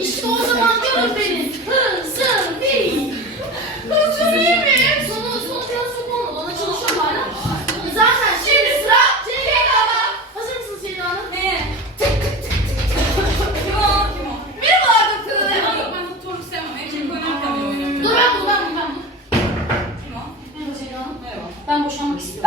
İşte o zaman gör beni. Hızlı bir. Hızlı bir mi? Sonu, sonu biraz sopa olmalı. Ona çalışıyorum hala. Zaten şimdi sıra Ceylan Hanım. Hazır mısın Ceylan Hanım? Neye? Kim o? Kim o? Merhabalar doktor. Ben yok ben doktoru sevmem. Erkek oynarken de. Dur ben bul ben bul ben bul. Kim o? Merhaba Ceylan Hanım. Merhaba. Ben boşanmak istiyorum.